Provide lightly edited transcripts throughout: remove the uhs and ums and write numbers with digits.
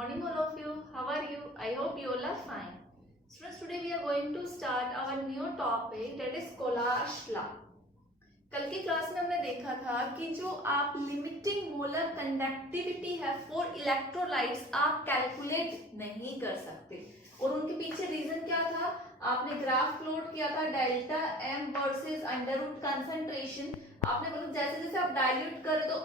morning all of you. How are you? I hope you all are fine. Students, today we are going to start our new topic, that is Cauchy's law. कल की class में हमने देखा था कि जो आप limiting molar conductivity है फॉर इलेक्ट्रोलाइट्स आप कैलकुलेट नहीं कर सकते, और उनके पीछे रीजन क्या था? आपने ग्राफ प्लॉट किया था delta M versus under root concentration. आपने मतलब जैसे जैसे आप डाइल्यूट करें तो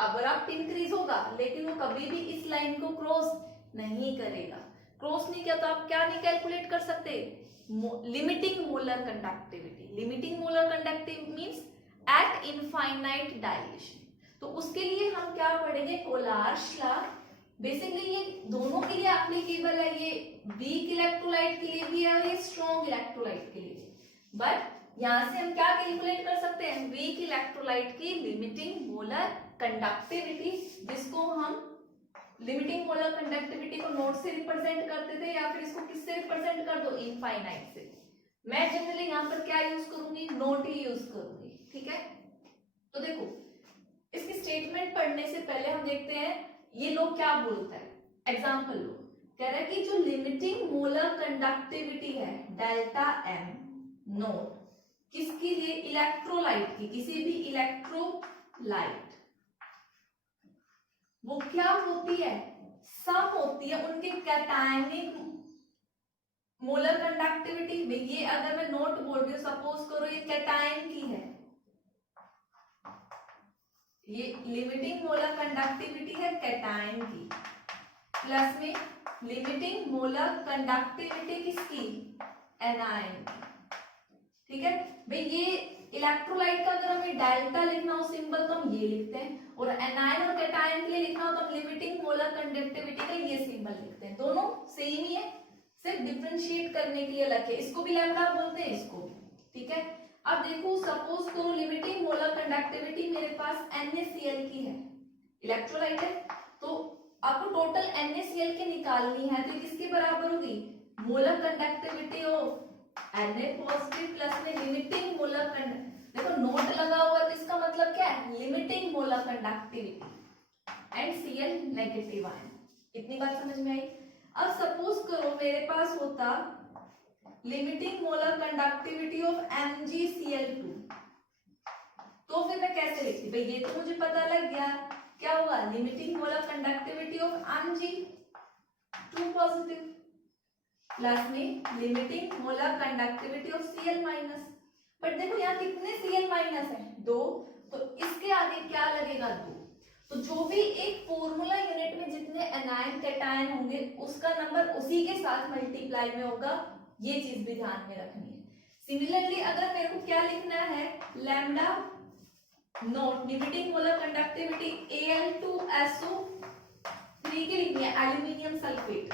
अबरप्ट इंक्रीज होगा, लेकिन वो कभी भी इस लाइन को क्रॉस नहीं करेगा। क्रॉस नहीं किया तो आप क्या नहीं कैलकुलेट कर सकते? Limiting molar conductivity. Limiting molar conductivity means eight infinite dilation. तो उसके लिए हम क्या पढ़ेंगे? कोलार्स लॉ। बेसिकली ये दोनों के लिए एप्लीकेबल है, ये वीक इलेक्ट्रोलाइट के लिए भी है और ये स्ट्रॉन्ग इलेक्ट्रोलाइट के लिए। बट यहां से हम क्या कैलकुलेट कर सकते हैं? वीक इलेक्ट्रोलाइट की लिमिटिंग मोलर कंडक्टिविटी, जिसको हम लिमिटिंग मोलर कंडक्टिविटी को नोट से रिप्रेजेंट करते थे, या फिर इसको किससे रिप्रेजेंट कर दो? इनफाइनाइट से। मैं जनरली यहाँ पर क्या यूज करूंगी? नोट ही यूज करूंगी। ठीक है, तो देखो इसकी स्टेटमेंट पढ़ने से पहले हम देखते हैं ये लोग क्या बोलता है। एग्जाम्पल लो, कह रहा है कि जो लिमिटिंग मोलर कंडक्टिविटी है डेल्टा एम नोट किसके लिए? इलेक्ट्रोलाइट की, किसी भी इलेक्ट्रोलाइट, वो क्या होती है? सम होती है उनके कैटायनिक मोलर कंडक्टिविटी में। ये अगर मैं नोट बोल रही हूँ, सपोज करो ये कैटायन की है, ये लिमिटिंग मोलर कंडक्टिविटी है कैटायन की, प्लस में लिमिटिंग मोलर कंडक्टिविटी किसकी? एनायन की। ठीक है भाई, ये इलेक्ट्रोलाइट का अगर हमें डेल्टा लिखना हो सिंबल तो हम ये लिखते हैं, और एनायन और कैटायन के लिए लिखना हो तो हम लिमिटिंग मोलर कंडक्टिविटी का ये सिंबल लिखते हैं। दोनों सेम ही है, सिर्फ डिफरेंशिएट करने के लिए अलग है। इसको भी लैम्डा बोलते हैं, इसको भी। ठीक है, अब देखो सपोज करो लिमिटिंग मोलर कंडक्टिविटी मेरे पास NaCl की है, इलेक्ट्रोलाइट है, तो आपको टोटल NaCl की निकालनी है, तो किसके बराबर होगी? Molar conductivity of Na positive plus में लिमिटिंग मोलर कंडक्टिविटी। देखो नोट लगा हुआ तो इसका मतलब क्या है? Limiting molar conductivity and Cl negative ion. इतनी बात समझ में आई? अब सपोज करो मेरे पास होता limiting molar conductivity of MgCl2, तो फिर मैं कैसे लिखती? भाई ये तो मुझे पता लग गया, क्या होगा? Limiting molar conductivity of Mg2 positive plus में limiting molar conductivity of Cl minus. But देखो यहाँ कितने Cl माइनस है? 2, तो इसके आगे क्या लगेगा? 2। तो जो भी एक फॉर्मूला यूनिट में जितने एनायन कैटायन होंगे उसका नंबर उसी के साथ मल्टीप्लाई में होगा, ये चीज भी ध्यान में रखनी है। सिमिलरली अगर मेरे को क्या लिखना है? Lambda note limiting molar conductivity Al2SO3 की लिखनी है, एल्यूमिनियम सल्फेट,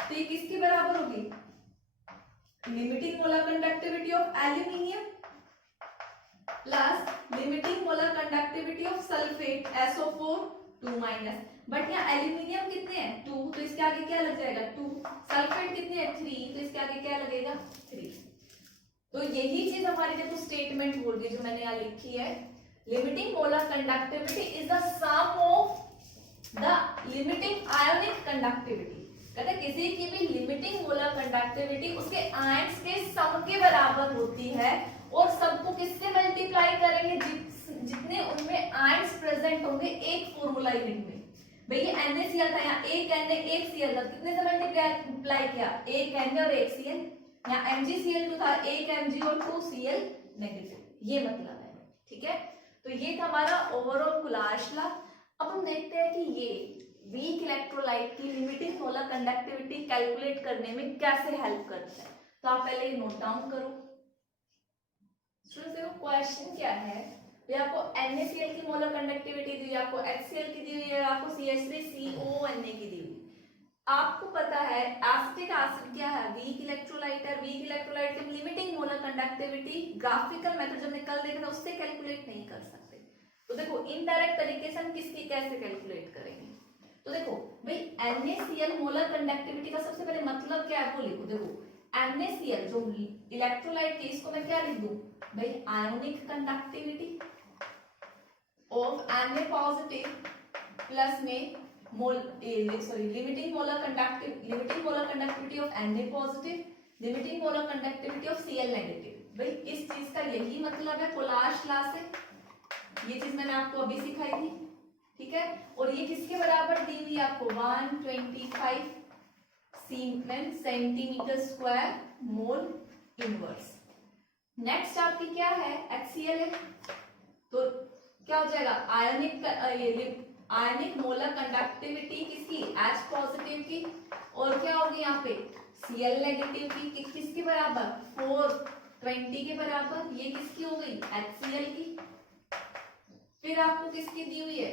तो ये किसके बराबर होगी? Limiting molar conductivity of aluminium plus limiting molar conductivity of sulphate SO4 2 minus. But यहाँ एल्यूमिनियम कितने हैं? 2, तो इसके आगे क्या लग जाएगा? 2। सल्फेट कितने हैं? 3, तो इसके आगे क्या लगेगा? 3। तो यही चीज हमारी देखो स्टेटमेंट बोल रही है जो मैंने यहाँ लिखी है, limiting molar conductivity is the sum of the limiting ionic conductivity. कहते हैं किसी की भी लिमिटिंग मोलर कंडक्टिविटी उसके आयंस के सम के बराबर होती है, और सबको किससे मल्टीप्लाई करेंगे? जितने उनमें आयंस प्रेजेंट होंगे एक फॉर्मूला यूनिट में। भाई ये NaCl था, यहाँ एक Na एक Cl था, कितने से मल्टीप्लाई किया? एक Na और एक Cl। यहाँ MgCl2 था, एक Mg और 2 Cl नेगेटिव, ये मतलब है। ठीक है, तो ये था हमारा ओवरऑल कोलार्स लॉ। अब हम देखते हैं कि ये वीक इलेक्ट्रोलाइट की लिमिटिंग मोलर कंडक्टिविटी कैलकुलेट करने में कैसे हेल्प करता है। तो आप पहले ये नोट डाउन करो। स्टूडेंट्स देखो क्वेश्चन क्या है, ये आपको NaCl की मोलर कंडक्टिविटी दी हुई है, आपको HCl की दी हुई है, आपको CH3CONa की दी हुई है। आपको पता है एसिटिक एसिड क्या है? वीक इलेक्ट्रोलाइट है। वीक इलेक्ट्रोलाइट की limiting molar conductivity graphical method जो हमने कल देखा था उससे कैलकुलेट नहीं कर सकते। तो देखो इनडायरेक्ट तरीके से हम किसकी कैसे कैलकुलेट करेंगे? तो देखो भाई NaCl मोलर कंडक्टिविटी का सबसे पहले मतलब क्या है वो लिखो। देखो NaCl जो इलेक्ट्रोलाइट की, इसको मैं क्या लिख दूं? भाई ionic conductivity of Na positive plus में limiting molar conductivity of Na positive, limiting molar conductivity of Cl negative. भाई इस चीज का यही मतलब है कोलाश लॉ से, ये चीज मैंने आपको अभी सिखाई थी, ठीक है। और ये किसके बराबर दी हुई है आपको, 125 siemens centimetre square mole inverse. Next आपकी क्या है, HCl है, तो क्या हो जाएगा, आयनिक मोलर कंडक्टिविटी किसकी, H पॉजिटिव की, और क्या होगी यहाँ पे Cl नेगेटिव की, किसके बराबर 420 के बराबर, ये किसकी हो गई HCl की। फिर आपको किसकी दी हुई है,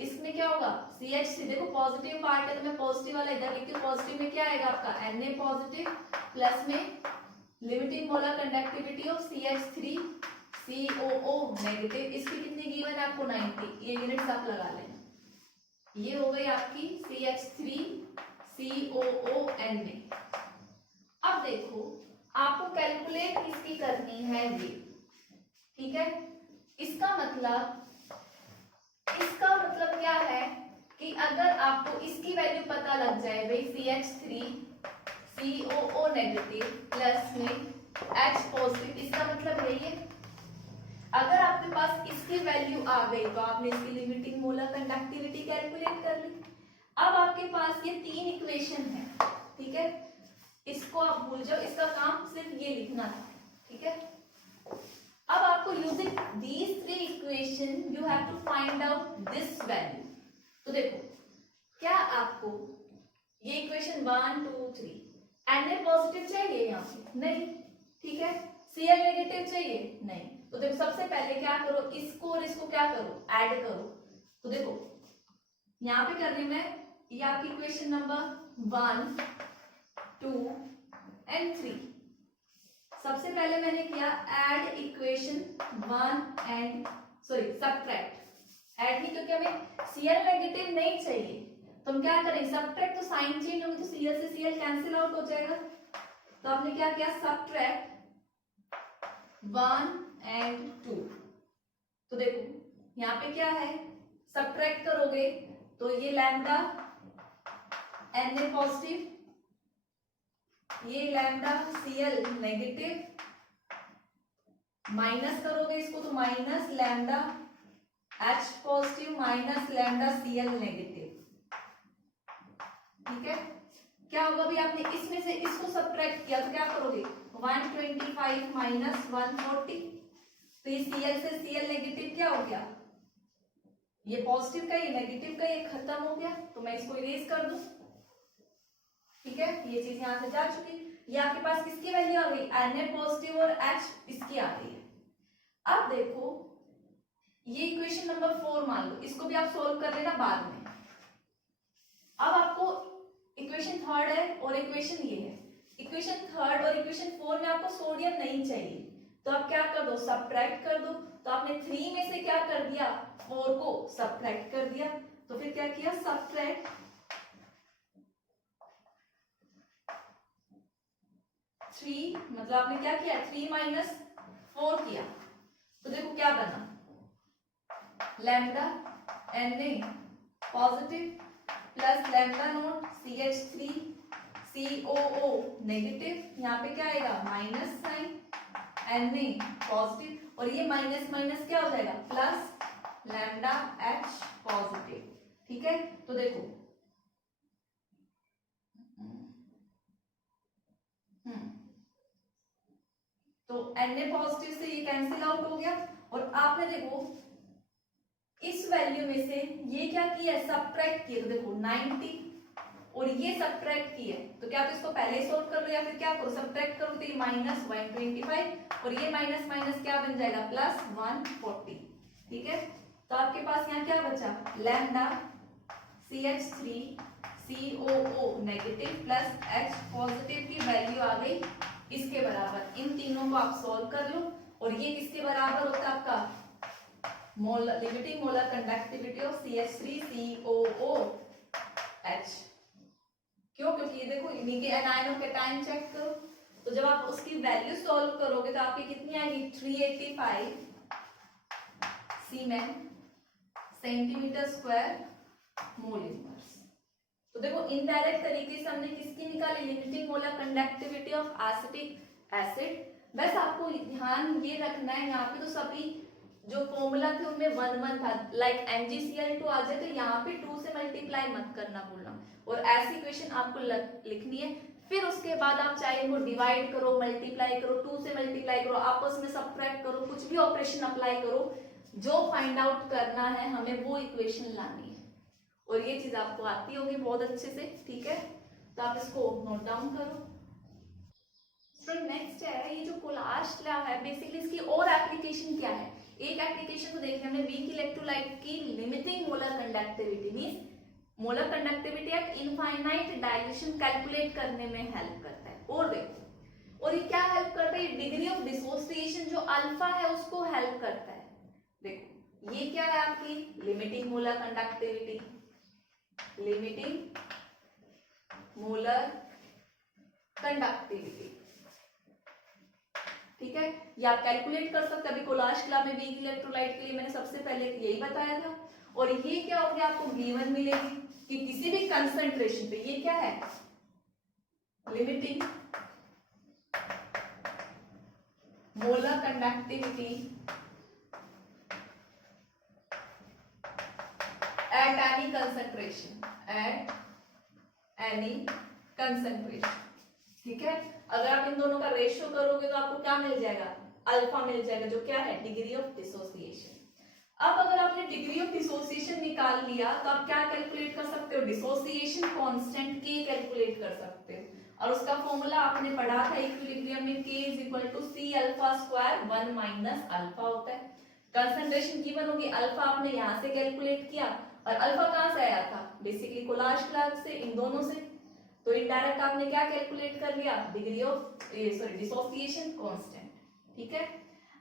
इसमें क्या होगा CH3, देखो पॉजिटिव पार्ट है तो मैं पॉजिटिव वाला इधर लिखती हूँ, पॉजिटिव में क्या आएगा आपका Na पॉजिटिव प्लस में limiting molar conductivity of CH3 COO negative, इसकी कितनी गिवन है आपको 90, ये यूनिट्स आप लगा लेना। ये हो गई आपकी CH3 COO Na। अब देखो आपको कैलकुलेट किसकी करनी है ये, ठीक है। इसका मतलब क्या है कि अगर आपको इसकी वैल्यू पता लग जाए भाई CH3 COO नेगेटिव प्लस में H पॉजिटिव, इसका मतलब है ये, अगर आपके पास इसकी वैल्यू आ गई तो आपने इसकी लिमिटिंग मोलर कंडक्टिविटी कैलकुलेट कर ली। अब आपके पास ये 3 इक्वेशन है, ठीक है, इसको आप भूल जाओ, इसका काम सिर्फ ये लिखना था, ठीक है। अब आपको using these 3 equation you have to find out this value. तो देखो क्या आपको ये इक्वेशन 1 2 3 Na पॉजिटिव चाहिए यहाँ पे, नहीं, ठीक है, Cl नेगेटिव चाहिए, नहीं, तो देखो सबसे पहले क्या करो, इसको और इसको क्या करो, ऐड करो। तो देखो यहाँ पे कर रही मैं, ये आपकी इक्वेशन नंबर 1 2 एंड 3। सबसे पहले मैंने किया add equation 1 and subtract, add नहीं क्योंकि हमें Cl नेगेटिव नहीं चाहिए, तो हम क्या करें, सब्ट्रैक्ट, तो साइन चेंज होगी तो Cl से Cl कैंसिल आउट हो जाएगा, तो आपने क्या किया, सब्ट्रैक्ट 1 एंड 2। तो देखो यहाँ पे क्या है, सब्ट्रैक्ट करोगे तो ये लैम्डा Na पॉजिटिव, ये लैम्डा Cl नेगेटिव, माइनस करोगे इसको तो minus lambda H positive minus lambda Cl negative, ठीक है। क्या होगा भी, आपने इसमें से इसको सब्ट्रैक्ट किया तो क्या करोगे, 125 माइनस 140, तो ये Cl से Cl नेगेटिव क्या हो गया, ये पॉजिटिव का ये नेगेटिव का ये खत्म हो गया, तो मैं इसको इरेज कर दूं, ठीक है, ये चीज यहां से जा चुकी। ये आपके पास किसकी वैल्यू आ गई, Na पॉजिटिव और H इसकी आ गई है। अब देखो ये इक्वेशन नंबर 4 मान लो, इसको भी आप सोल्व कर लेना बाद में। अब आपको इक्वेशन 3 है और इक्वेशन ये है, इक्वेशन 3 और इक्वेशन 4 में आपको सोडियम नहीं चाहिए, तो आप क्या कर दो, सब्ट्रैक्ट कर दो। तो आपने 3 में से क्या कर दिया, 4 को सब्ट्रैक्ट कर दिया, तो फिर क्या किया, सब्ट्रैक्ट 3, मतलब आपने क्या किया, 3 माइनस 4 किया, तो देखो क्या बना, lambda Na positive plus lambda naught CH3 COO negative, यहाँ पे क्या आएगा माइनस साइन, Na पॉजिटिव, और ये माइनस माइनस क्या हो जाएगा प्लस लैम्डा H पॉजिटिव, ठीक है। तो देखो तो Na पॉजिटिव से ये कैंसिल आउट हो गया, और आपने देखो इस वैल्यू में से ये क्या किया, सब्ट्रैक्ट किया, तो देखो 90 और ये सब्ट्रैक्ट किया, तो क्या तो इसको पहले ही सोल्व कर लो या फिर क्या करो, सब्ट्रैक्ट करो तो ये माइनस 125 और ये माइनस माइनस क्या बन जाएगा प्लस 140, ठीक है। तो आपके पास यहाँ क्या बचा, lambda CH3 COO negative plus H positive की वैल्यू आ गई इसके बराबर। इन तीनों को आप सोल्व कर लो, और ये किसके बराबर होता है आपका, limiting molar conductivity of CH3 COO H। क्यों, क्योंकि ये देखो इन्हीं के एनायनों के टाइम चेक करो, तो जब आप उसकी वैल्यू सॉल्व करोगे तो आपकी कितनी आएगी, 385 सीमेन सेंटीमीटर स्क्वायर मोल इनवर्स। तो देखो इनडायरेक्ट तरीके से हमने किसकी निकाली, limiting molar conductivity of acetic acid. बस आपको ध्यान ये रखना है, यहाँ पे तो सभी जो फॉर्मूला थे उनमें 1 1 था, लाइक MgCl2 आ जाए तो यहाँ पे 2 से मल्टीप्लाई मत करना भूलना, और ऐसी इक्वेशन आपको लिखनी है। फिर उसके बाद आप चाहे इनको डिवाइड करो, मल्टीप्लाई करो, 2 से मल्टीप्लाई करो, आपस में सबट्रैक्ट करो, कुछ भी ऑपरेशन अप्लाई करो, जो फाइंड आउट करना है हमें वो इक्वेशन लानी है, और ये चीज आपको आती होगी बहुत अच्छे से, ठीक है। तो आप इसको नोट डाउन करो। नेक्स्ट है ये जो कोलाश लॉ है, बेसिकली इसकी और एप्लीकेशन क्या है। एक एप्लीकेशन तो देखिए हमने वीक इलेक्ट्रोलाइट की limiting molar conductivity means molar conductivity eight infinite dilution calculate करने में हेल्प करता है। और देखो, और ये क्या हेल्प करता है, डिग्री ऑफ डिसोसिएशन जो अल्फा है उसको हेल्प करता है। देखो ये क्या है आपकी limiting molar conductivity, limiting molar conductivity, ठीक है। ये आप कैलकुलेट कर सकते हैं। अभी कोलाश लॉ में वीक इलेक्ट्रोलाइट के लिए मैंने सबसे पहले यही बताया था। और ये क्या हो गया, आपको गिवन मिलेगी कि किसी भी कंसंट्रेशन पे ये क्या है, limiting molar conductivity at any concentration, at any concentration, ठीक है। अगर आप इन दोनों का रेशियो करोगे तो आपको क्या मिल जाएगा, अल्फा मिल जाएगा, जो क्या है डिग्री ऑफ डिसोसिएशन। अब अगर आपने डिग्री ऑफ डिसोसिएशन निकाल लिया तो आप क्या कैलकुलेट कर सकते हो, डिसोसिएशन कांस्टेंट K कैलकुलेट कर सकते हो। और उसका फॉर्मूला आपने पढ़ा था इक्विलिब्रियम में, K = C alpha square 1 minus alpha होता है। कंसंट्रेशन गिवन होगी, अल्फा आपने यहाँ से कैलकुलेट किया, और अल्फा कहाँ से आया था, बेसिकली कोलाश लॉ से, इन दोनों से। तो इनडायरेक्ट आपने क्या कैलकुलेट कर लिया, डिग्री ऑफ डिसोसिएशन कांस्टेंट, ठीक है।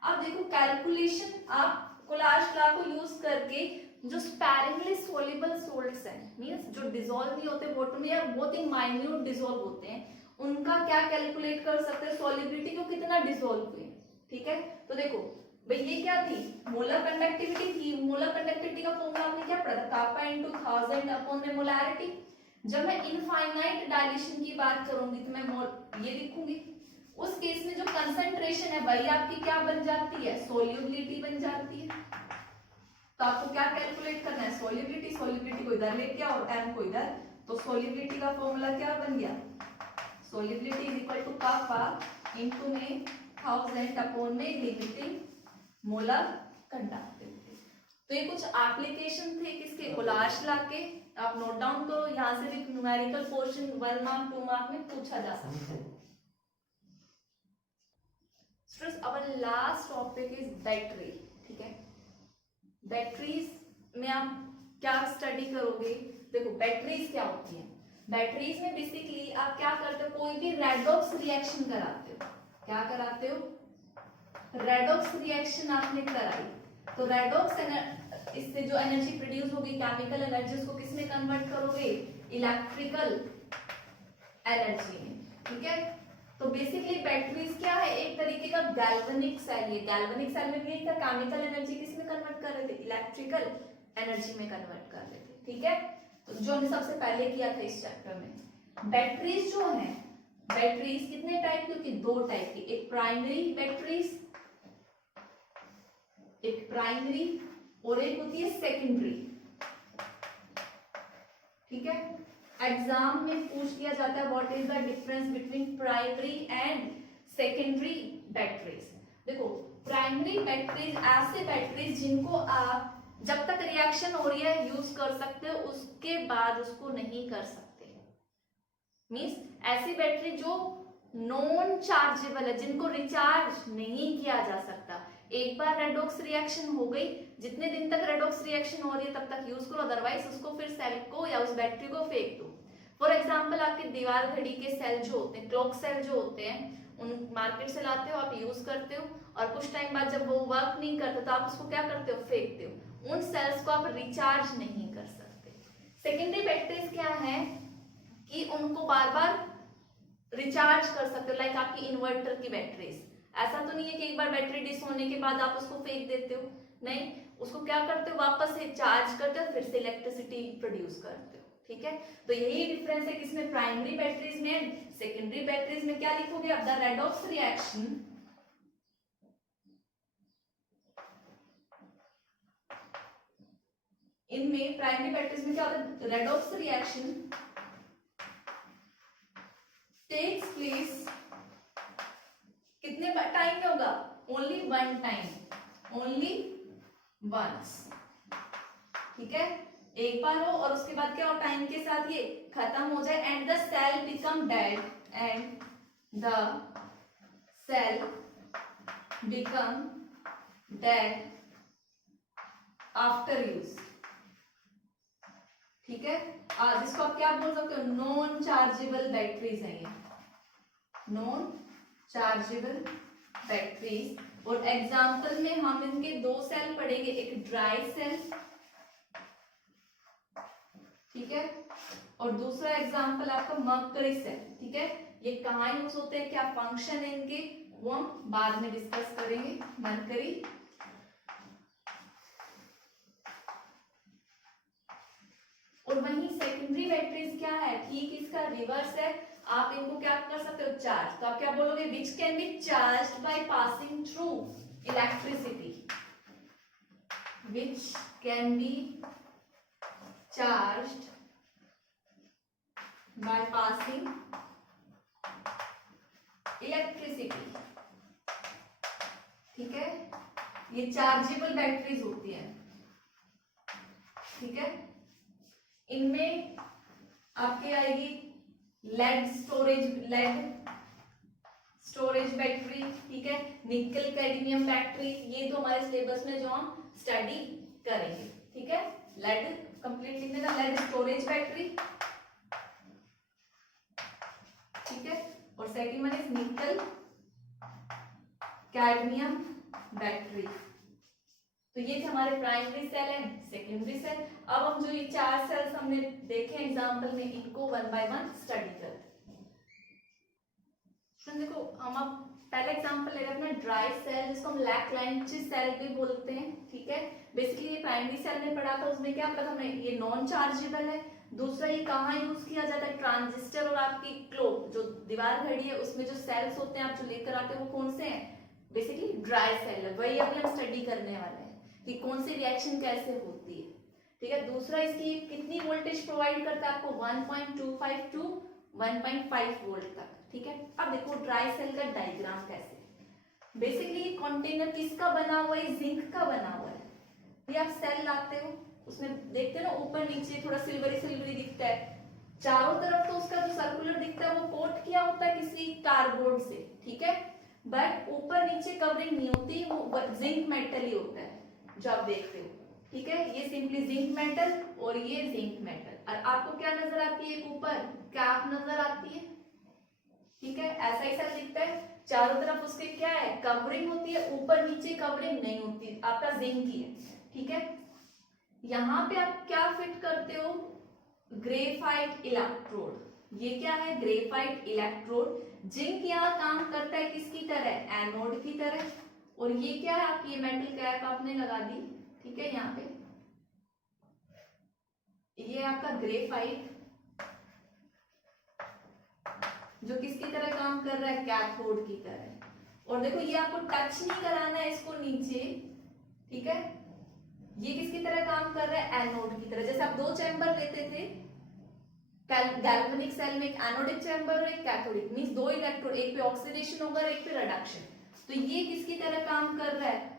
अब देखो कैलकुलेशन आप कोलाश लॉ को यूज करके जो स्पैरिंगली सोल्युबल सॉल्ट्स हैं, मींस जो डिसॉल्व नहीं होते वाटर में या बहुत ही माइन्यूट डिसॉल्व होते हैं, उनका क्या कैलकुलेट कर सकते हैं, सॉल्युबिलिटी को कितना डिसॉल्व हुए, ठीक है। तो देखो भाई ये क्या थी, मोलर कंडक्टिविटी थी। मोलर कंडक्टिविटी का फॉर्मूला आपने क्या पढ़ा था, कापा इनटू 1000 अपॉन में मोलैरिटी। जब मैं इनफाइनाइट डाइल्यूशन की बात करूंगी तो मैं ये लिखूंगी, उस केस में जो कंसंट्रेशन है वही आपकी क्या बन जाती है, सोल्यूबिलिटी बन जाती है। तो आपको क्या कैलकुलेट करना है, सोल्यूबिलिटी। सोल्यूबिलिटी को इधर लेके आओ, m को इधर, तो सोल्यूबिलिटी का फॉर्मूला क्या बन गया, solubility is equal to kappa into में 1000 अपॉन में लिमिटिंग मोलर कंडक्टिविटी। तो ये कुछ एप्लीकेशन थे किसके, कोलाश लॉ के। आप नोट डाउन करो, यहाँ से भी न्यूमेरिकल पोर्शन 1 मार्क 2 मार्क में पूछा जा सकता है। Students our last topic is battery, ठीक है। बैटरीज में आप क्या स्टडी करोगे, देखो बैटरीज क्या होती है। बैटरीज में बेसिकली आप क्या करते हो, कोई भी रेडॉक्स रिएक्शन कराते हो। क्या कराते हो, रेडॉक्स रिएक्शन आपने कराई, तो रेडॉक्स इससे जो एनर्जी प्रोड्यूस होगी, केमिकल एनर्जी, उसको किस में कन्वर्ट करोगे, इलेक्ट्रिकल एनर्जी में, ठीक है। तो बेसिकली बैटरीज क्या है, एक तरीके का गैल्वेनिक सेल। ये गैल्वेनिक सेल में भी एक था, केमिकल एनर्जी किस में कन्वर्ट कर रहे थे, इलेक्ट्रिकल एनर्जी में कन्वर्ट कर रहे थे, ठीक है। तो जो हमने सबसे पहले किया था इस चैप्टर में। बैटरीज जो है, बैटरीज कितने टाइप की होती है, 2 टाइप की, एक प्राइमरी बैटरीज, एक प्राइमरी और एक होती है सेकेंडरी, ठीक है। एग्जाम में पूछ लिया जाता है what is the difference between primary and secondary batteries. देखो प्राइमरी बैटरीज ऐसे बैटरीज जिनको आप जब तक रिएक्शन हो रही है यूज कर सकते हो, उसके बाद उसको नहीं कर सकते। मींस ऐसी बैटरी जो नॉन चार्जेबल है, जिनको रिचार्ज नहीं किया जा सकता। एक बार रेडॉक्स रिएक्शन हो गई, जितने दिन तक रेडॉक्स रिएक्शन हो रही है तब तक यूज करो, अदरवाइज उसको फिर सेल को या उस बैटरी को फेंक दो। फॉर एग्जाम्पल आपके दीवार घड़ी के सेल जो होते हैं, क्लॉक सेल जो होते हैं, उन मार्केट से लाते हो, आप यूज करते हो, और कुछ टाइम बाद जब वो वर्क नहीं करते तो आप उसको क्या करते हो, फेंकते हो। उन सेल्स को आप रिचार्ज नहीं कर सकते। सेकेंडरी बैटरीज क्या है कि उनको बार बार रिचार्ज कर सकते हो, लाइक आपकी इन्वर्टर की बैटरीज। ऐसा तो नहीं है कि एक बार बैटरी डिस होने के बाद आप उसको फेंक देते हो, नहीं, उसको क्या करते हो, वापस से चार्ज करते हो, फिर से इलेक्ट्रिसिटी प्रोड्यूस करते हो। ठीक है, तो यही डिफरेंस है किसमें, प्राइमरी बैटरीज में। सेकेंडरी बैटरीज में क्या लिखोगे आप, द रेडॉक्स रिएक्शन इनमें, प्राइमरी बैटरीज में क्या होता है, रेडॉक्स रिएक्शन टेक्स प्लेस कितने टाइम में होगा, only one time, only once. ठीक है, एक बार हो और उसके बाद क्या हो, टाइम के साथ ये खत्म हो जाए, and the cell become dead, and the cell become dead after use. ठीक है, जिसको आप क्या बोल सकते हो, नॉन चार्जेबल बैटरीज है ये, नॉन चार्जेबल बैटरीज। और एग्जाम्पल में हम इनके दो सेल पढ़ेंगे, एक ड्राई सेल, ठीक है, और दूसरा एग्जाम्पल आपका मर्करी सेल। ठीक है, ये कहाँ यूज होते हैं, क्या फंक्शन है इनके, वो हम बाद में डिस्कस करेंगे। मर्करी और वहीं सेकेंडरी बैटरीज क्या है, ठीक इसका रिवर्स है। आप इनको क्या कर सकते हो, चार्ज, तो आप क्या बोलोगे, which can be charge by passing through electricity, which can be charged by passing electricity. ठीक है, ये चार्जेबल बैटरीज होती है। ठीक है, इनमें आपके आएगी लेड स्टोरेज बैटरी। ठीक है, निकल कैडमियम बैटरी, ये तो हमारे सिलेबस में जो हम स्टडी करेंगे। ठीक है, लेड कंप्लीट लिखने का, लेड स्टोरेज बैटरी। ठीक है, और second one is nickel cadmium battery. तो ये थे हमारे primary cell and secondary cell. अब हम जो ये चार सेल्स हमने देखे एग्जांपल में, इनको वन बाय वन स्टडी करते हैं। देखो, हम अब पहला एग्जांपल लेगा अपना ड्राई सेल, जिसको हम लैक्लाइंची सेल भी बोलते हैं। ठीक है, बेसिकली ये प्राइमरी सेल में पढ़ा था, उसमें क्या पढ़ा था हमने, ये नॉन चार्जेबल है। दूसरा, ये कहाँ यूज किया जाता है, ट्रांजिस्टर और आपकी क्लॉक, जो दीवार घड़ी है उसमें जो सेल्स होते हैं आप जो लेकर आते हैं, वो कौन से हैं, बेसिकली ड्राई सेल है। वही अभी हम स्टडी करने वाले हैं कि कौन सी रिएक्शन कैसे होती है। ठीक है, दूसरा, इसकी कितनी वोल्टेज प्रोवाइड करता है आपको, 1.25 टू 1.5 वोल्ट तक। ठीक है, अब देखो ड्राई सेल का डायग्राम कैसे, बेसिकली कंटेनर किसका बना हुआ है, जिंक का बना हुआ है। ये आप सेल लाते हो, उसमें देखते हो ना ऊपर नीचे थोड़ा सिल्वरी सिल्वरी दिखता है, चारों तरफ तो उसका जो सर्कुलर दिखता है वो कोट किया होता है किसी कार्डबोर्ड से। ठीक है, बट ऊपर नीचे कवरिंग नहीं होती, वो जिंक मेटल ही होता है जो आप देखते हो। ठीक है, ये सिंपली जिंक मेटल और ये जिंक मेटल। और आपको क्या नजर आती है, ऊपर कैप नजर आती है। ठीक है, ऐसा ही सा दिखता है, चारों तरफ उसके क्या है, कवरिंग होती है, ऊपर नीचे कवरिंग नहीं होती, आपका जिंक ही है। ठीक है, यहाँ पे आप क्या फिट करते हो, ग्रेफाइट इलेक्ट्रोड। ये क्या है, ग्रेफाइट इलेक्ट्रोड। जिंक यहाँ काम करता है किसकी तरह, एनोड की तरह। और ये क्या है, आप ये मेटल कैप आपने लगा दी। ठीक है, यहाँ पे ये आपका ग्रेफाइट जो किसकी तरह काम कर रहा है, कैथोड की तरह। और देखो ये आपको टच नहीं कराना है इसको नीचे। ठीक है, ये किसकी तरह काम कर रहा है, एनोड की तरह। जैसे आप दो चैम्बर लेते थे गैल्वेनिक सेल में, एक एनोडिक चैम्बर और एक कैथोडिक, मींस दो इलेक्ट्रोड, एक पे ऑक्सीडेशन होगा एक पे रिडक्शन। तो ये किसकी तरह काम कर रहा है,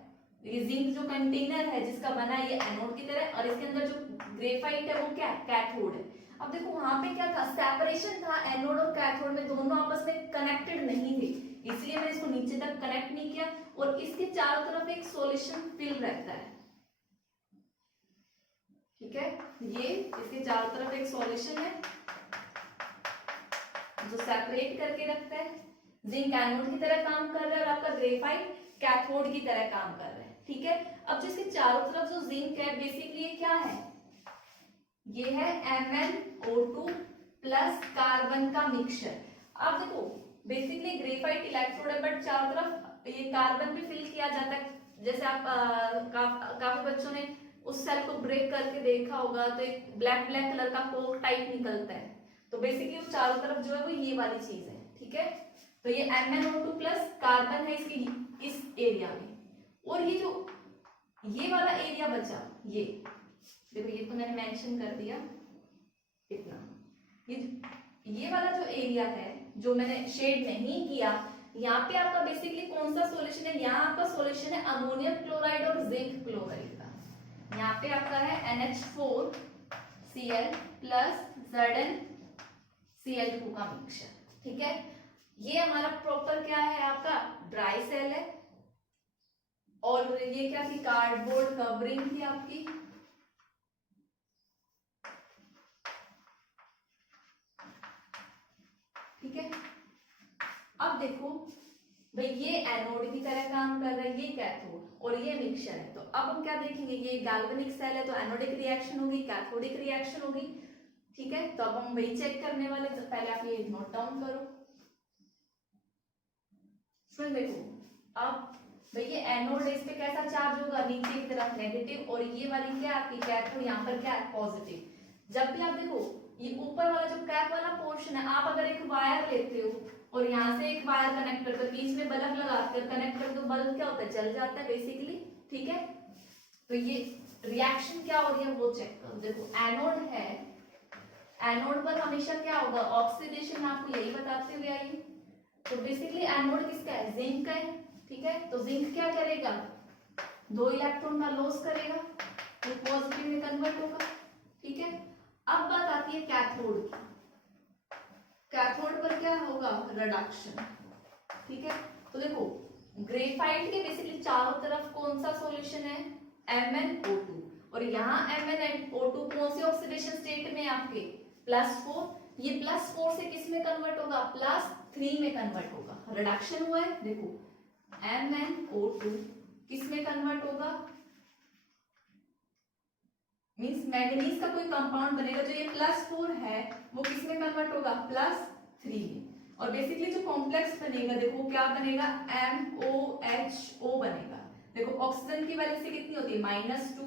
ये जिंक जो कंटेनर है जिसका बना है ये एनोड की तरह, और इसके अंदर जो ग्रेफाइट है वो क्या, कैथोड है। अब देखो वहां पे क्या था, सेपरेशन था, एनोड और कैथोड में दोनों आपस में कनेक्टेड नहीं थे, इसलिए मैंने इसको नीचे तक कनेक्ट नहीं किया। और इसके चारों तरफ एक सॉल्यूशन फिल रहता है। ठीक है, ये इसके चारों तरफ एक सॉल्यूशन है जो सेपरेट करके रखता है। जिंक एनोड की तरह काम कर रहा है और आपका ग्रेफाइट कैथोड की तरह काम कर रहा है। ठीक है, अब जिसके चारों तरफ जो जिंक है, बेसिकली ये क्या है, ये है MnO2 प्लस कार्बन का मिक्सचर। अब देखो बेसिकली ग्रेफाइट इलेक्ट्रोड है, बट चारों तरफ ये कार्बन भी फिल किया जाता है जैसे आप काफी बच्चों ने उस सेल को ब्रेक करके देखा होगा तो एक ब्लैक ब्लैक कलर का कोक टाइप निकलता है, तो बेसिकली वो चारों तरफ जो है वो ये वाली चीज है, ठीक है। तो ये MnO2 प्लस कार्बन है इसकी इस एरिया में, और ये जो ये वाला एरिया बचा, ये देखो ये तो मैंने मेंशन कर दिया इतना, ये वाला जो एरिया है जो मैंने शेड नहीं किया, यहाँ पे आपका बेसिकली कौन सा सॉल्यूशन है, यहाँ आपका सॉल्यूशन है अमोनियम क्लोराइड और जिंक क्लोराइड का। यहाँ पे आपका है NH4Cl प्लस ZnCl2 का मिक्सचर, ठीक है। ये हमारा प्रॉपर क्या है, आपका ड्राई सेल है, और ये क्या थी, कार्डबोर्ड कवरिंग थी आपकी, ठीक है। अब देखो भाई ये एनोड की तरह काम कर रहा है, ये कैथोड और ये मिक्सचर है, तो अब हम क्या देखेंगे, ये गैल्वेनिक सेल है तो एनोडिक रिएक्शन होगी, कैथोडिक रिएक्शन होगी, ठीक है। तो अब हम वही चेक करने वाले, तो पहले आप ये नोट डाउन करो। फिर देखो अब भाई ये एनोड है, इस पे कैसा चार्ज होगा, नीचे की तरफ नेगेटिव, और ये वाली क्या आपकी कैथोड, यहाँ पर क्या है पॉजिटिव। जब भी आप देखो ये ऊपर वाला जो कैप वाला पोर्शन है, आप अगर एक वायर लेते हो और यहाँ से एक वायर कनेक्ट करके बीच में बल्ब लगाते हो, कनेक्ट करके, तो बल्ब क्या होता है, जल जाता है बेसिकली, ठीक है। तो ये रिएक्शन क्या हो रही है वो चेक करो। देखो एनोड है, एनोड पर हमेशा क्या होगा, ऑक्सीडेशन, आपको यही बताते हुए आई। तो बेसिकली एनोड किसका है, जिंक का है, ठीक है। तो जिंक क्या करेगा, 2 इलेक्ट्रॉन का लॉस करेगा, तो पॉजिटिव में कन्वर्ट होगा, ठीक है। अब बात आती है कैथोड की, कैथोड पर क्या होगा, रिडक्शन, ठीक है। तो देखो ग्रेफाइट के बेसिकली चारों तरफ कौन सा सॉल्यूशन है, MnO2, और यहाँ MnO2 कौन सी ऑक्सीडेशन स्टेट में आपके, +4, ये +4 से किस में कन्वर्ट होगा, +3 में कन्वर्ट होगा, रिडक्शन हुआ है। देखो MnO2 किस में कन्वर्ट होगा, मींस मैग्नीज का कोई कंपाउंड बनेगा, जो ये +4 है वो किस में कन्वर्ट होगा, +3 में, और बेसिकली जो कॉम्प्लेक्स बनेगा देखो क्या बनेगा, MOHO बनेगा। देखो ऑक्सीजन की वैल्यू से कितनी होती है, -2,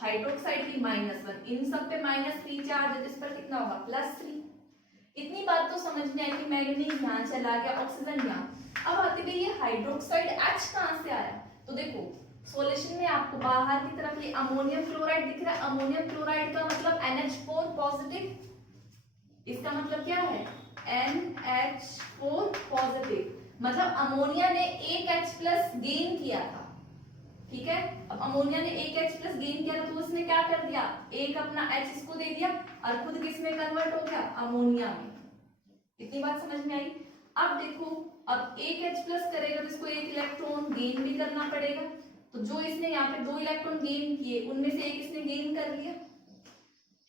हाइड्रोक्साइड की -1, इन सब पे -3 चार्ज है, इस पर कितना होगा, +3। इतनी बात तो समझ में आई कि मैग्नीज यहाँ चला गया, ऑक्सीजन यहाँ। अब आते गए ये हाइड्रोक्साइड H कहाँ से आया, तो देखो सॉल्यूशन में आपको बाहर की तरफ ये अमोनियम क्लोराइड दिख रहा है, अमोनियम क्लोराइड का मतलब NH4 पॉजिटिव, इसका मतलब क्या है, NH4 पॉजिटिव, मतलब अमोनिया ने एक H प्लस गेन किया था, ठीक है। अब अमोनिया ने एक H प्लस गेन किया था, तो उसने क्या कर दिया, एक अपना H इसको दे दिया और खुद किस में कन्वर्ट हो गया, अमोनिया में। इतनी बात समझ में आई। अब देखो अब एक H प्लस करेगा तो इसको एक इलेक्ट्रॉन गेन भी करना पड़ेगा, तो जो इसने यहाँ पे 2 इलेक्ट्रॉन गेन किए उनमें से एक इसने गेन कर लिया,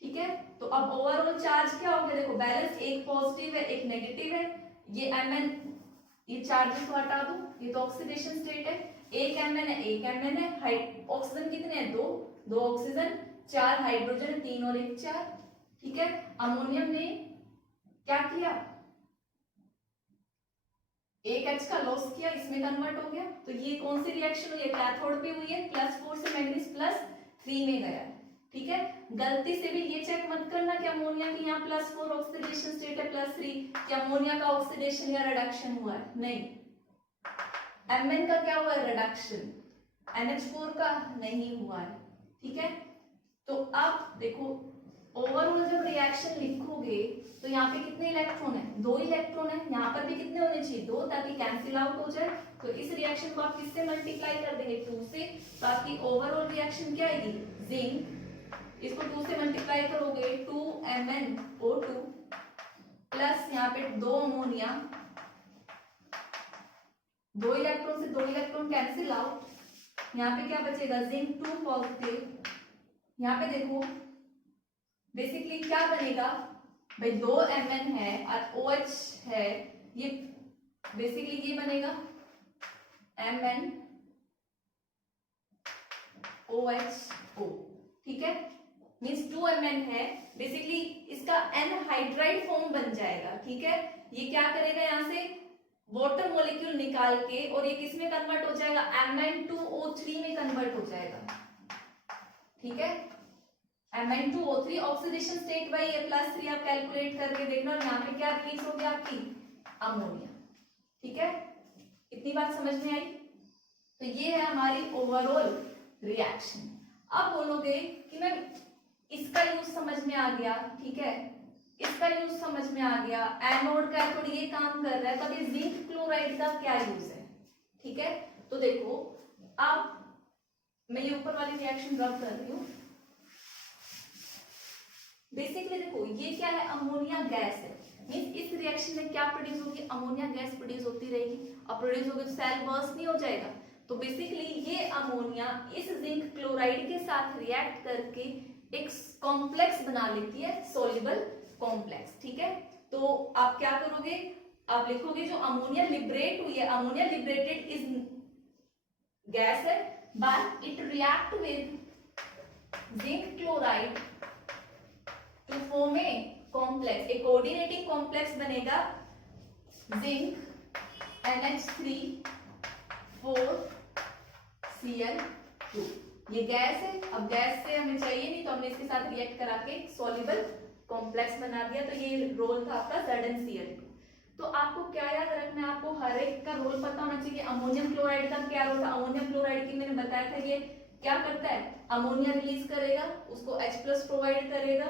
ठीक है। तो अब ओवरऑल चार्ज क्या हो गया, देखो बैलेंस, एक पॉजिटिव है एक नेगेटिव है, ये Mn, ये चार्जेस को हटा दो, ये तो ऑक्सीडेशन स्टेट है, एक Mn है एक Mn है, ऑक्सीजन कितने हैं, 2 ऑक्सीजन, 4 हाइड्रोजन, 3 और 1 4, ठीक है। अमोनियम ने क्या किया, एक H का लॉस किया, इसमें कन्वर्ट हो गया, तो ये कौन सी रिएक्शन हुई है, कैथोड पे हुई है, +4 से मैग्नीज +3 में गया, ठीक है। गलती से भी ये चेक मत करना कि अमोनिया की यहाँ +4 ऑक्सीडेशन स्टेट है, +3 कि अमोनिया का ऑक्सीडेशन या रिडक्शन हुआ है, नहीं। Mn का क्या हुआ है, रिडक्शन, NH4 का नहीं हुआ है, ठीक है। तो अब देखो ओवरऑल जब रिएक्शन लिखोगे तो यहाँ पे कितने इलेक्ट्रॉन है, 2 इलेक्ट्रॉन है, यहाँ पर भी कितने होने चाहिए, 2, ताकि कैंसिल आउट हो जाए। तो इस रिएक्शन को आप किससे मल्टीप्लाई कर देंगे, 2 से, तो आपकी ओवरऑल रिएक्शन क्या आएगी, जिंक, इसको 2 से मल्टीप्लाई करोगे 2MnO2 प्लस यहाँ पे 2 अमोनिया, 2 इलेक्ट्रॉन से 2 इलेक्ट्रॉन कैंसिल आउट, यहाँ पे क्या बचेगा, जिंक 2 पॉजिटिव, यहाँ पे देखो बेसिकली क्या बनेगा भाई, 2 Mn है और OH है, ये बेसिकली ये बनेगा MnOHO, ठीक है। मींस 2 Mn है, बेसिकली इसका एनहाइड्राइड फॉर्म बन जाएगा, ठीक है। ये क्या करेगा, यहाँ से वाटर मॉलिक्यूल निकाल के और ये किस में कन्वर्ट हो जाएगा, Mn2O3 में कन्वर्ट हो जाएगा, ठीक है। Mn2O3 oxidation state by A+3 आप कैलकुलेट करके देखना, और यहाँ पे क्या रिलीज हो गया आपकी, अमोनिया, ठीक है। इतनी बात समझ में आई। तो ये है हमारी ओवरऑल रिएक्शन। अब बोलोगे कि मैम इसका यूज समझ में आ गया, ठीक है, इसका यूज समझ में आ गया, एनोड कैथोड ये काम कर रहा है, तो अभी जिंक क्लोराइड का क्या यूज है, ठीक है। तो देखो अब मैं ये ऊपर वाली रिएक्शन रब कर रही हूँ। बेसिकली देखो ये क्या है, अमोनिया गैस है, मींस इस रिएक्शन में क्या प्रोड्यूस होगी, अमोनिया गैस प्रोड्यूस होती रहेगी, और प्रोड्यूस होगी तो सेल बर्स्ट नहीं हो जाएगा। तो बेसिकली ये अमोनिया इस जिंक क्लोराइड के साथ रिएक्ट करके एक कॉम्प्लेक्स बना लेती है, सोल्यूबल कॉम्प्लेक्स, ठीक है। तो आप क्या करोगे, आप लिखोगे जो अमोनिया लिबरेट हुई है, अमोनिया लिबरेटेड इज गैस है, but it react with zinc chloride to form a complex, एक कोऑर्डिनेटिंग कॉम्प्लेक्स बनेगा, जिंक NH3 4Cl2। ये गैस है, अब गैस से हमें चाहिए नहीं तो हमने इसके साथ रिएक्ट करा के सॉल्युबल कॉम्प्लेक्स बना दिया। तो ये रोल था आपका ZnCl2। तो आपको क्या याद रखना है, आपको हर एक का रोल पता होना चाहिए। अमोनियम क्लोराइड का क्या रोल था, अमोनियम क्लोराइड की मैंने बताया था ये क्या करता है, अमोनिया रिलीज करेगा, उसको H+ प्रोवाइड करेगा,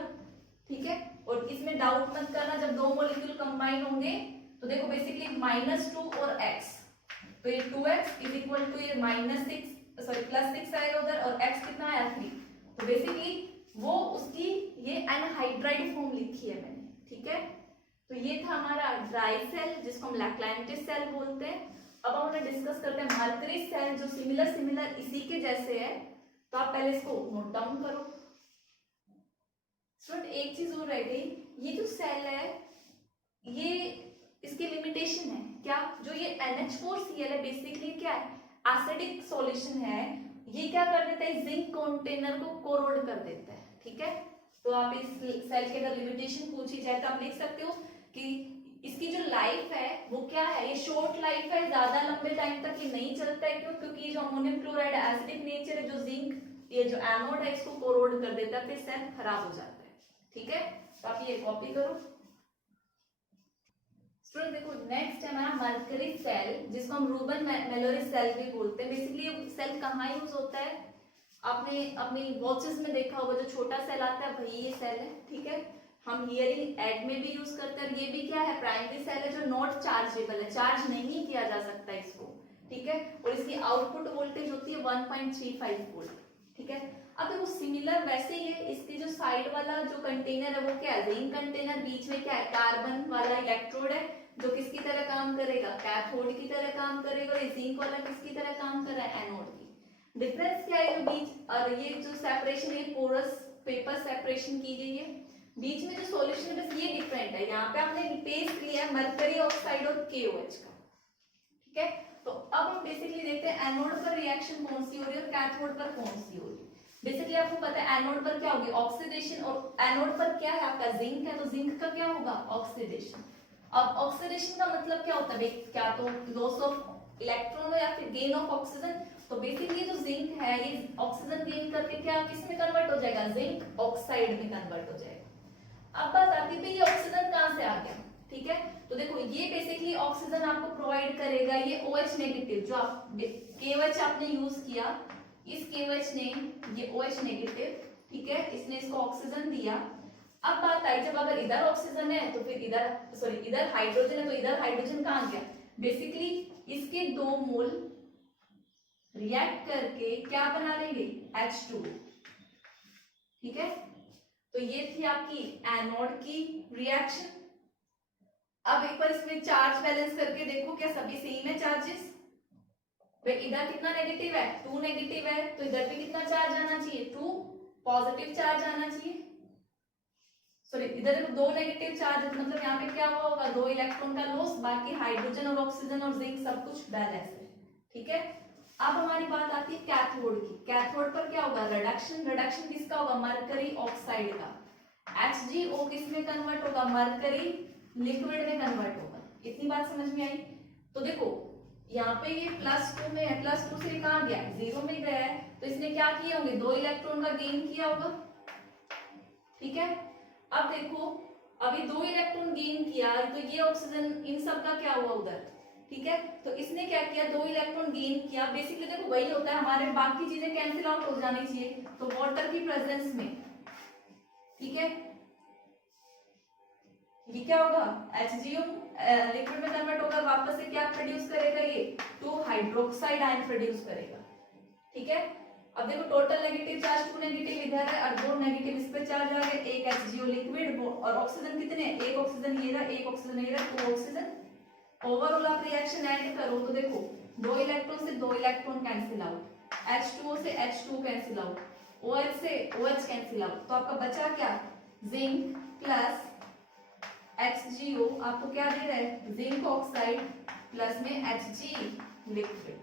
ठीक है। और इसमें डाउट मत करना, जब दो मॉलिक्यूल कंबाइन होंगे तो देखो बेसिकली -2 और x, तो ये 2x इज इक्वल टू ये +6 आएगा उधर, और x कितना आया 3। तो बेसिकली वो उसकी ये एनहाइड्राइड फॉर्म लिखी है मैंने, ठीक है। तो ये था हमारा ड्राई सेल जिसको हम लैक्लाइमेटेड सेल बोलते हैं। अब हम डिस्कस करते हैं मर्करी सेल जो सिमिलर इसी के जैसे है। तो आप पहले इसको नोट डाउन करो। स्टूडेंट एक चीज और रह गई, ये जो सेल है ये इसकी लिमिटेशन है क्या, जो ये NH4Cl है बेसिकली क्या है, एसिडिक सॉल्यूशन है, ये क्या कर देता है, जिंक कंटेनर को कोरोड कर देता है, ठीक है। तो आप इस सेल के अगर लिमिटेशन पूछी जाए तो आप लिख सकते हो कि इसकी जो लाइफ है वो क्या है, ये शॉर्ट लाइफ है, ज्यादा लंबे टाइम तक ये नहीं चलता है। क्यों, क्योंकि जो अमोनियम क्लोराइड एसिडिक नेचर है, जो जिंक ये जो एनोड है इसको कोरोड कर देता है, फिर सेल खराब हो जाता है, ठीक है। तो आप ये कॉपी करो। स्टूडेंट देखो नेक्स्ट है हमारा मर्करी सेल जिसको हम रूबन मेलोरी सेल भी बोलते हैं। बेसिकली ये सेल कहाँ यूज होता है, आपने अपनी वॉचेस में देखा होगा जो छोटा सेल आता है वही ये सेल है, ठीक है। हम हियरिंग एड में भी यूज करते हैं। ये भी क्या है, प्राइमरी सेल है जो नॉट चार्जेबल है, चार्ज नहीं किया जा सकता इसको, ठीक है। और इसकी आउटपुट वोल्टेज होती है 1.35 वोल्ट, ठीक है। अब देखो सिमिलर वैसे ही है, इसके जो साइड वाला जो कंटेनर है वो क्या है, रिंग कंटेनर, बीच में क्या है, कार्बन वाला इलेक्ट्रोड है जो किसकी तरह काम करेगा, कैथोड की तरह काम करेगा, और जिंक वाला किसकी तरह काम कर रहा है, एनोड की। डिफरेंस क्या है जो बीच, और ये जो सेपरेशन है पोरस पेपर सेपरेशन की गई है, बीच में जो सॉल्यूशन है बस ये डिफरेंट है। यहाँ पे आपने पेस्ट लिया है मरकरी ऑक्साइड और KOH का, ठीक है। तो अब हम बेसिकली देखते हैं एनोड पर रिएक्शन कौन सी हो रही है और कैथोड पर कौन सी हो रही है। बेसिकली आपको पता है एनोड पर क्या होगी, ऑक्सीडेशन, और एनोड पर क्या है आपका जिंक है, तो जिंक का क्या होगा, ऑक्सीडेशन। अब ऑक्सीडेशन का मतलब क्या होता है, क्या तो लॉस ऑफ इलेक्ट्रॉन हो या फिर गेन ऑफ ऑक्सीजन। तो बेसिकली जो जिंक है ये ऑक्सीजन गेन करके क्या किस में कन्वर्ट हो जाएगा, जिंक ऑक्साइड में कन्वर्ट हो जाएगा। अब बात आती है ये ऑक्सीजन कहां से आ गया, ठीक है। तो देखो ये बेसिकली ऑक्सीजन आपको प्रोवाइड करेगा ये OH नेगेटिव, जो आप KOH आपने यूज किया, इस KOH ने ये OH नेगेटिव, ठीक है, इसने इसको ऑक्सीजन दिया। अब बात आई जब अगर इधर ऑक्सीजन है तो फिर इधर हाइड्रोजन है, तो इधर हाइड्रोजन कहां गया, बेसिकली इसके 2 मोल रिएक्ट करके क्या बना लेंगे, H2, ठीक है। तो ये थी आपकी एनोड की रिएक्शन। अब एक बार इसमें चार्ज बैलेंस करके देखो क्या सभी सेम है चार्जेस। भाई इधर कितना नेगेटिव है, 2 नेगेटिव है, तो इधर भी कितना चार्ज आना चाहिए, 2 पॉजिटिव चार्ज आना चाहिए। सॉरी इधर 2 नेगेटिव चार्ज, मतलब यहाँ पे क्या हुआ होगा, 2 इलेक्ट्रॉन का लॉस, बाकी हाइड्रोजन और ऑक्सीजन और जिंक सब कुछ बैलेंस है, ठीक है। अब हमारी बात आती है कैथोड की। कैथोड पर क्या होगा, रिडक्शन। रिडक्शन किसका होगा, मरकरी ऑक्साइड का। HgO किस में कन्वर्ट होगा, मरकरी लिक्विड में कन्वर्ट होगा। इतनी बात समझ में आई। तो देखो यहाँ पे ये +2 में है, +2 से कहाँ गया 0 में गया है, तो इसने क्या किए होंगे 2 इलेक्ट्रॉन का गेन किया होगा। ठीक है, अब देखो अभी 2 इलेक्ट्रॉन गेन किया तो ये ऑक्सीजन इन सब का क्या हुआ उधर। ठीक है, तो इसने क्या किया 2 इलेक्ट्रॉन गेन किया। बेसिकली देखो वही होता है, हमारे बाकी चीजें कैंसिल आउट हो जानी चाहिए, तो वाटर की प्रेजेंस में, ठीक है, ये क्या होगा HgO लिक्विड में कन्वर्ट होकर वापस से क्या प्रोड्यूस करेगा, ये 2 हाइड्रोक्साइड आयन प्रोड्यूस करेगा। ठीक है, अब देखो टोटल नेगेटिव चार्ज 2 नेगेटिव इधर है और 2 नेगेटिव इस पे चार्ज आ गए, एक HgO लिक्विड और ऑक्सीजन कितने, एक ऑक्सीजन ये रहा, एक ऑक्सीजन ये रहा, 2 ऑक्सीजन। ओवरऑल आप रिएक्शन ऐड करो तो देखो 2 इलेक्ट्रॉन से 2 इलेक्ट्रॉन कैंसिल आउट, H2O से H2 कैंसिल आउट, OH से OH कैंसिल आउट, तो आपका बचा क्या जिंक प्लस HgO आपको क्या दे रहा है जिंक ऑक्साइड प्लस में Hg लिक्विड।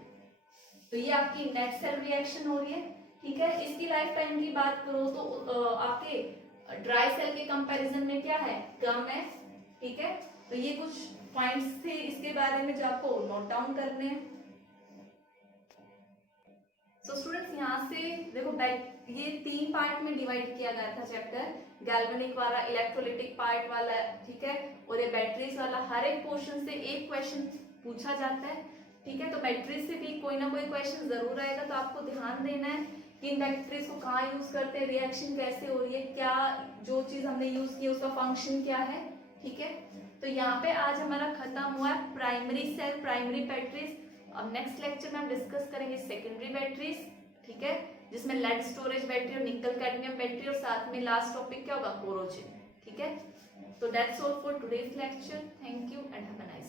तो ये आपकी नेट सेल रिएक्शन हो रही है। ठीक है, इसकी लाइफ टाइम की बात करो तो आपके ड्राई सेल के कंपैरिजन में क्या है कम है। ठीक है, तो ये कुछ पॉइंट्स थे इसके बारे में जो आपको नोट डाउन करने हैं। सो स्टूडेंट्स यहाँ से देखो ये 3 पार्ट में डिवाइड किया गया था चैप्टर, गैल्वेनिक वाला, इलेक्ट्रोलिटिक पार्ट वाला, ठीक है, और ये बैटरीज वाला। हर एक पोर्शन से एक क्वेश्चन पूछा जाता है। ठीक है, तो बैटरीज से भी कोई ना कोई क्वेश्चन जरूर आएगा, तो आपको ध्यान देना है कि इन बैटरीज को कहाँ यूज करते हैं, रिएक्शन कैसे हो रही है, क्या जो चीज हमने यूज की उसका फंक्शन क्या है। ठीक है, तो यहाँ पे आज हमारा खत्म हुआ है प्राइमरी सेल, प्राइमरी बैटरीज। अब नेक्स्ट लेक्चर में हम डिस्कस करेंगे सेकेंडरी बैटरीज। ठीक है, जिसमें लेड स्टोरेज बैटरी और निकल कैडमियम बैटरी, और साथ में लास्ट टॉपिक क्या होगा कोरोजिन। ठीक है, तो that's all for today's lecture. Thank you and have a nice